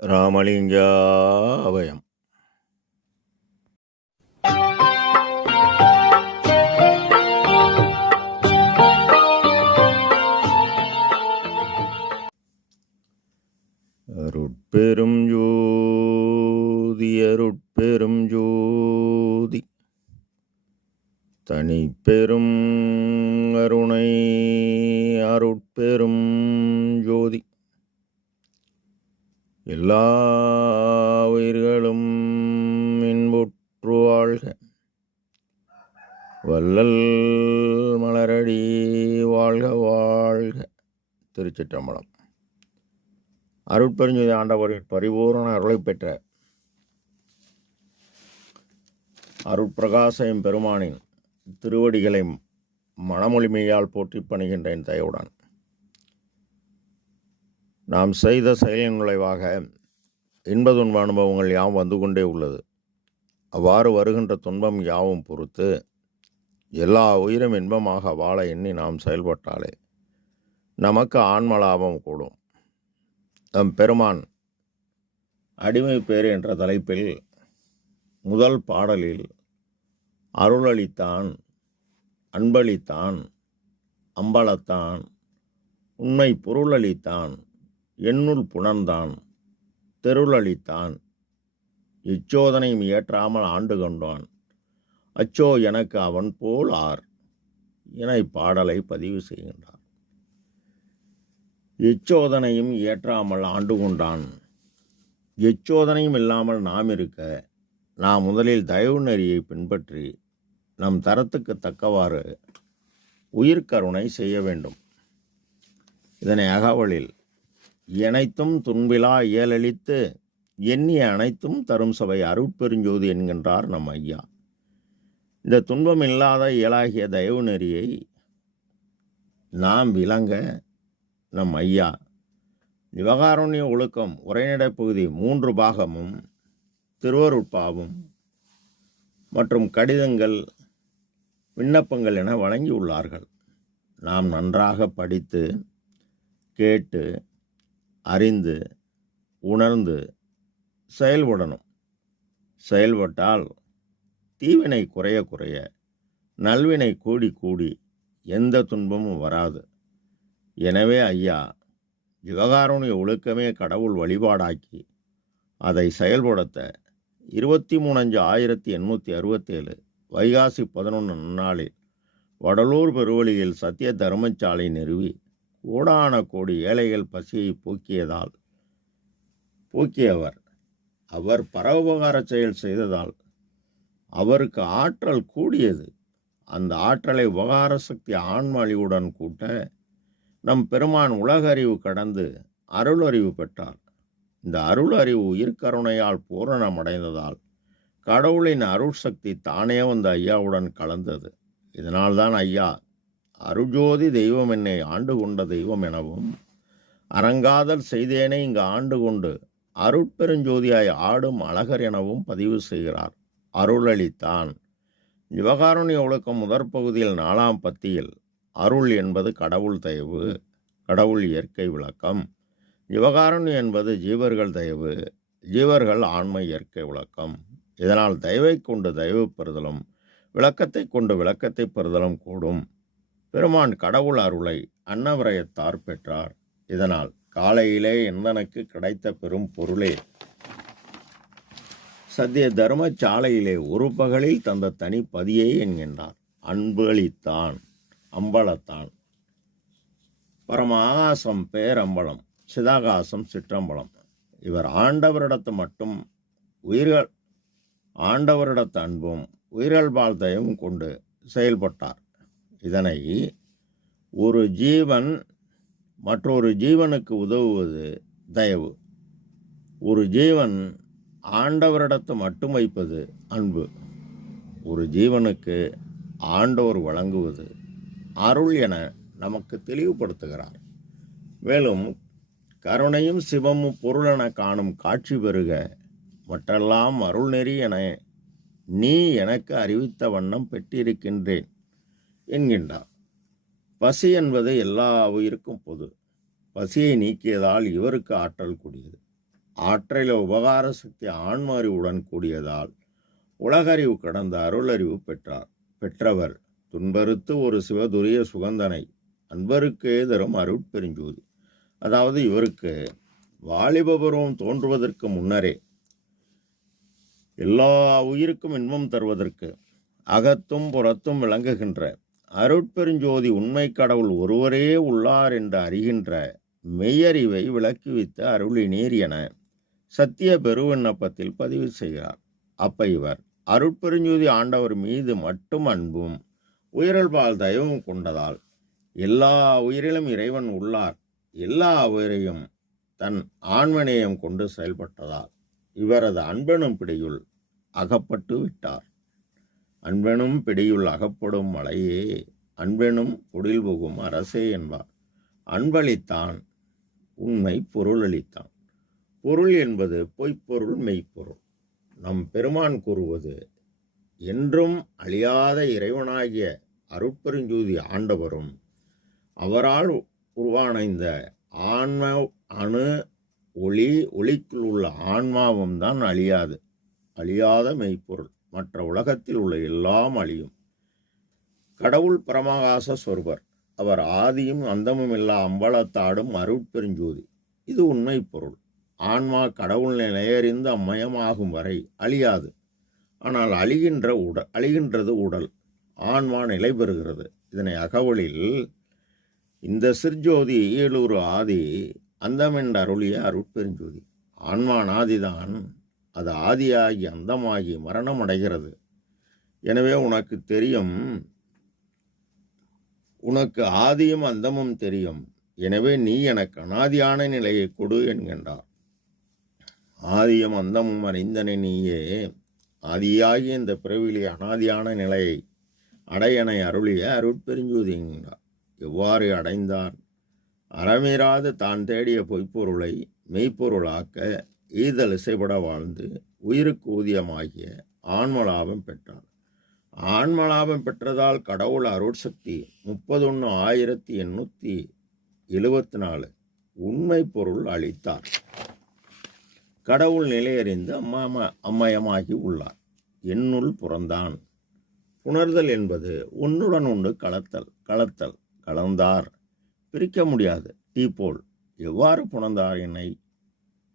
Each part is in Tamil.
ராமலிங்காபயம். அருட்பெரும் ஜோதி அருட்பெரும் ஜோதி தனிப்பெரும் கருணை அருட்பெரும் ஜோதி எல்லா உயிர்களும் இன்புற்று வாழ்க. வள்ளல் மலரடி வாழ்க வாழ்க. திருச்சிற்றம்பலம். அருட்பெருஞ்சோதி ஆண்டவரின் பரிபூரண அருளை பெற்ற அருட்பிரகாசம் பெருமானின் திருவடிகளை மனமொழிமையால் போற்றி பணிகின்றேன் தயவுடன். நாம் செய்த செயலின் விளைவாக இன்பதுன்ப அனுபவங்கள் யாவும் வந்து கொண்டே உள்ளது. அவ்வாறு வருகின்ற துன்பம் யாவும் பொறுத்து எல்லா உயிரும் இன்பமாக வாழ எண்ணி நாம் செயல்பட்டாலே நமக்கு ஆன்ம லாபம் கூடும். நம் பெருமான் அடிமை பேர் என்ற தலைப்பில் முதல் பாடலில் அருளளித்தான், அன்பளித்தான், அம்பலத்தான், உண்மை பொருளளித்தான், என்னுள் புணர்ந்தான், தெருளளித்தான், இச்சோதனையும் ஏற்றாமல் ஆண்டு கொண்டான், அச்சோ எனக்கு அவன் போல் ஆர் என பாடலை பதிவு செய்கின்றார். எச்சோதனையும் ஏற்றாமல் ஆண்டு கொண்டான். எச்சோதனையும் இல்லாமல் நாம் இருக்க நாம் முதலில் தயவு நெறியை பின்பற்றி நம் தரத்துக்கு தக்கவாறு உயிர்கருணை செய்ய வேண்டும். இதனை அகவலில் இணைத்தும் துன்பிலா இயலளித்து எண்ணிய அனைத்தும் தரும் சபை அருட்பெருஞ்சோதி என்கின்றார் நம் ஐயா. இந்த துன்பம் இல்லாத இயலாகிய தயவு நெறியை நாம் விளங்க நம் ஐயா சிவகாருண்ய ஒழுக்கம் உரைநடை பகுதி 3 பாகமும் திருவருட்பாவும் மற்றும் கடிதங்கள் விண்ணப்பங்கள் என வழங்கியுள்ளார்கள். நாம் நன்றாக படித்து கேட்டு அறிந்து உணர்ந்து செயல்படணும். செயல்பட்டால் தீவினை குறைய குறைய நல்வினை கூடி கூடி எந்த துன்பமும் வராது. எனவே ஐயா சிவகாருண்ய ஒழுக்கமே கடவுள் வழிபாடாக்கி அதை செயல்படுத்த 23/5/1867 வைகாசி 11 நன்னாளில் வடலூர் பெருவழியில் சத்திய தர்மசாலை நிறுவி கோடான கோடி ஏழைகள் பசியை போக்கியவர். அவர் பரோபகார செயல் செய்ததால் அவருக்கு ஆற்றல் கூடியது. அந்த ஆற்றலை உபகார சக்தி ஆன்ம அழிவுடன் கூட்ட நம் பெருமான் உலக அறிவு கடந்து அருள் அறிவு பெற்றார். இந்த அருள் அறிவு உயிர்கருணையால் பூரணமடைந்ததால் கடவுளின் அருள் சக்தி தானே வந்த ஐயாவுடன் கலந்தது. இதனால்தான் ஐயா அருஜோதி தெய்வம் என்னை ஆண்டு கொண்ட தெய்வம் எனவும், அரங்காதல் செய்தேனே இங்கு ஆண்டு கொண்டு அருட்பெருஞ்சோதியாய் ஆடும் அழகர் எனவும் பதிவு செய்கிறார். அருளளித்தான். சிவகாருண்ய ஒழுக்கம் முதற் பகுதியில் 4ஆம் பத்தியில் அருள் என்பது கடவுள் தயவு, கடவுள் இயற்கை விளக்கம். சிவகாருண்யம் என்பது ஜீவர்கள் தயவு, ஜீவர்கள் ஆன்ம இயற்கை விளக்கம். இதனால் தயவை கொண்டு தயவு பெறுதலும் விளக்கத்தை கொண்டு விளக்கத்தை பெறுதலும் கூடும். பெருமான் கடவுள் அருளை அன்னவரயத்தார் பெற்றார். இதனால் காலையிலே எந்தனுக்கு கிடைத்த பெரும் பொருளே சத்திய தர்மசாலையிலே ஒரு பகலில் தந்த தனி பதியை என்கின்றார். அன்பளித்தான், அம்பலத்தான். பரம ஆகாசம் பேரம்பலம், சிதாகாசம் சிற்றம்பலம். இவர் ஆண்டவரிடத்து மட்டும் உயிர்கள் ஆண்டவரிடத்து அன்பும் உயிர்கள் வாழ்த்தையும் கொண்டு செயல்பட்டார். இதனை ஒரு ஜீவன் மற்றொரு ஜீவனுக்கு உதவுவது தயவு. ஒரு ஜீவன் ஆண்டவரிடத்து மட்டும் வைப்பது அன்பு. ஒரு ஜீவனுக்கு ஆண்டவர் வழங்குவது அருள் என நமக்கு தெளிவுபடுத்துகிறார். மேலும் கருணையும் சிவமும் பொருளென காணும் காட்சி பெறுக, மற்றெல்லாம் அருள் நெறி என நீ எனக்கு அறிவித்த வண்ணம் பெற்றிருக்கின்றேன் என்கின்றார். பசி என்பது எல்லா உயிருக்கும் பொது. பசியை நீக்கியதால் இவருக்கு ஆற்றல் கூடியது. ஆற்றல உபகார சக்தி ஆன்ம அறிவுடன் கூடியதால் உலகறிவு கடந்த அருளறிவு பெற்றவர் துன்பறுத்து ஒரு சிவதுரிய சுகந்தனை அன்பருக்கே தரும் அருட்பெருஞ்சோதி. அதாவது இவருக்கு வாலிபபருவம் தோன்றுவதற்கு முன்னரே எல்லா உயிருக்கும் இன்பம் தருவதற்கு அகத்தும் புறத்தும் விளங்குகின்ற அருட்பெருஞ்சோதி உண்மை கடவுள் ஒருவரே உள்ளார் என்று அறிகின்ற மெய்யறிவை விளக்கி வைத்த அருளினீர் என சத்திய பெருவிண்ணப்பத்தில் பதிவு செய்கிறார். அப்ப இவர் அருட்பெருஞ்சோதி ஆண்டவர் மீது மட்டும் அன்பும் உயிரல்பால் தயவும் கொண்டதால் எல்லா உயிரிலும் இறைவன் உள்ளார், எல்லா உயிரையும் தன் ஆன்மநேயம் கொண்டு செயல்பட்டதால் இவரது அன்பெனும் பிடியுள் அகப்பட்டு விட்டார். அன்பெனும் பிடியுள் அகப்படும் மலையே அன்பெனும் குடில் புகும் அரசே என்பார். அன்பளித்தான், உண்மை பொருள் அளித்தான். பொருள் என்பது பொய்ப்பொருள் மெய்ப்பொருள். நம் பெருமான் கூறுவது என்றும் அழியாத இறைவனாகிய அருட்பெருஞ்சோதி ஆண்டவரும் அவரால் உருவான இந்த ஆன்ம அணு ஒளிக்குள் உள்ள ஆன்மாவும் தான் அழியாத மெய்ப்பொருள். மற்ற உலகத்தில் உள்ள எல்லாம் அழியும். கடவுள் பரமகாச சொருபர். அவர் ஆதியும் அந்தமும் இல்லா அம்பலத்தாடும் அருட்பெருஞ்சோதி. இது உண்மை பொருள். ஆன்மா கடவுள் நிலையறிந்து அம்மயமாகும் வரை அழியாது. ஆனால் அழிகின்றது உடல். ஆன்மா நிலை பெறுகிறது. இதனை அகவலில் இந்த சிற்ஜோதி ஏழூர் ஆதி அந்தமென்று அருளிய அருட்பெருஞ்சோதி. ஆன்மா நாதிதான், அது ஆதியாகி அந்தமாகி மரணம் அடைகிறது. எனவே உனக்கு தெரியும், உனக்கு ஆதியும் அந்தமும் தெரியும். எனவே நீ எனக்கு அனாதியான நிலையை கொடு என்கின்றார். ஆதியும் அந்தமும் அறிந்தனை நீயே, ஆதியாகி இந்த பிறவிலே அனாதியான நிலையை அடையனை அருளிய அருட்பெருஞ்சோதி என்கிறார். எவ்வாறு அடைந்தார்? அறமீறாது தான் தேடிய பொய்ப்பொருளை மெய்ப்பொருளாக்க ஈதல் இசைப்பட வாழ்ந்து உயிருக்கு ஊதியமாகிய ஆன்மலாபம் பெற்றார். ஆன்மலாபம் பெற்றதால் கடவுள் அருட்சக்தி 31,874 உண்மை பொருள் அளித்தார். கடவுள் நிலையறிந்து அம்மயமாகி உள்ளார். என்னுள் புறந்தான். புணர்தல் என்பது ஒன்றுடன் ஒன்று கலந்தார், பிரிக்க முடியாது. டீ போல் எவ்வாறு புணர்ந்தார் என்னை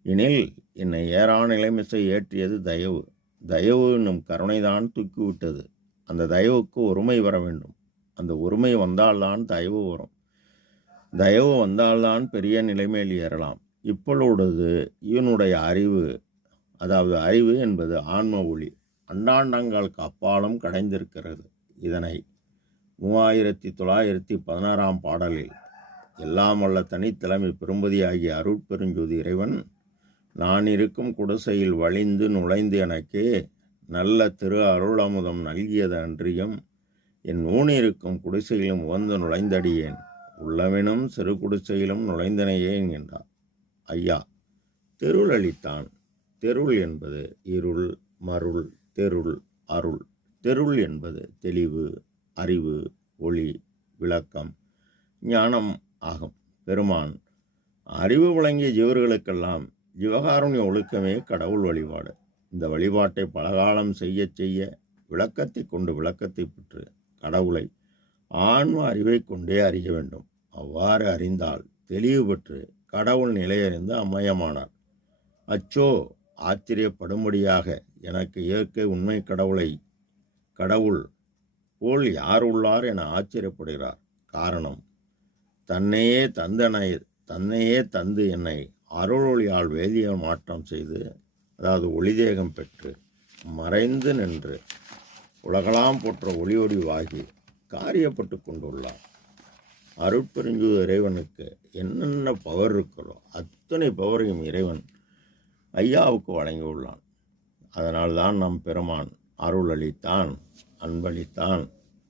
எனில், என்னை ஏறான நிலைமிசை ஏற்றியது தயவு. தயவு என்னும் கருணைதான் தூக்கிவிட்டது. அந்த தயவுக்கு ஒருமை வர வேண்டும். அந்த ஒருமை வந்தால்தான் தயவு வரும். தயவு வந்தால்தான் பெரிய நிலைமையில் ஏறலாம். இப்பொழுது இவனுடைய அறிவு, அதாவது அறிவு என்பது ஆன்ம ஒளி அண்டாண்டங்களுக்கு அப்பாலும் கடைந்திருக்கிறது. இதனை 3916 பாடலில் எல்லாம் வல்ல தனித்தலைமை பெரும்பதியாகிய அருட்பெருஞ்சோதி இறைவன் நான் இருக்கும் குடிசையில் வழிந்து நுழைந்து எனக்கே நல்ல திரு அருளமுதம் நல்கியது அன்றியும் என் ஊனிருக்கும் குடிசையிலும் வந்து நுழைந்தடியேன் உள்ளமெனும் சிறு குடிசையிலும் நுழைந்தனையே என்கின்றார். ஐயா, தெருள் அளித்தான். தெருள் என்பது இருள், மருள், தெருள், அருள். தெருள் என்பது தெளிவு, அறிவு, ஒளி, விளக்கம், ஞானம் ஆகும். பெருமான் அறிவு வழங்கிய ஜீவர்களுக்கெல்லாம் ஜீவகாருண்ய ஒழுக்கமே கடவுள் வழிபாடு. இந்த வழிபாட்டை பலகாலம் செய்ய செய்ய விளக்கத்தை கொண்டு விளக்கத்தை பெற்று கடவுளை ஆன்ம அறிவை கொண்டே அறிய வேண்டும். அவ்வாறு அறிந்தால் தெளிவு பெற்று கடவுள் நிலையறிந்து அம்மயமானார். அச்சோ, ஆச்சரியப்படும்படியாக எனக்கு இயற்கை உண்மை கடவுள் போல் யார் உள்ளார் என ஆச்சரியப்படுகிறார். காரணம், தன்னையே தந்து என்னை அருளொளியால் வேதிய மாற்றம் செய்து, அதாவது ஒளிதேகம் பெற்று மறைந்து நின்று உலகலாம் போற்ற ஒளிவடிவாகி காரியப்பட்டு கொண்டுள்ளார். அருட்பெருஞ்சோதி இறைவனுக்கு என்னென்ன பவர் இருக்கிறோ அத்தனை பவரையும் இறைவன் ஐயாவுக்கு வழங்கியுள்ளான். அதனால்தான் நம் பெருமான் அருள் அளித்தான், அன்பளித்தான்,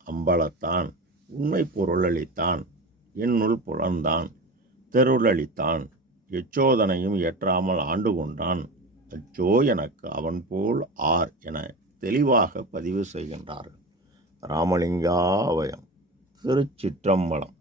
அம்பலத்தான், உண்மை பொருள் அளித்தான், என்னுள் புலந்தான், தெருள் அளித்தான், எச்சோதனையும் ஏற்றாமல் ஆண்டு கொண்டான். அச்சோ எனக்கு அவன் போல் ஆர் என தெளிவாக பதிவு செய்கின்றார்கள். ராமலிங்காவயம். திருச்சிற்றம்பலம்.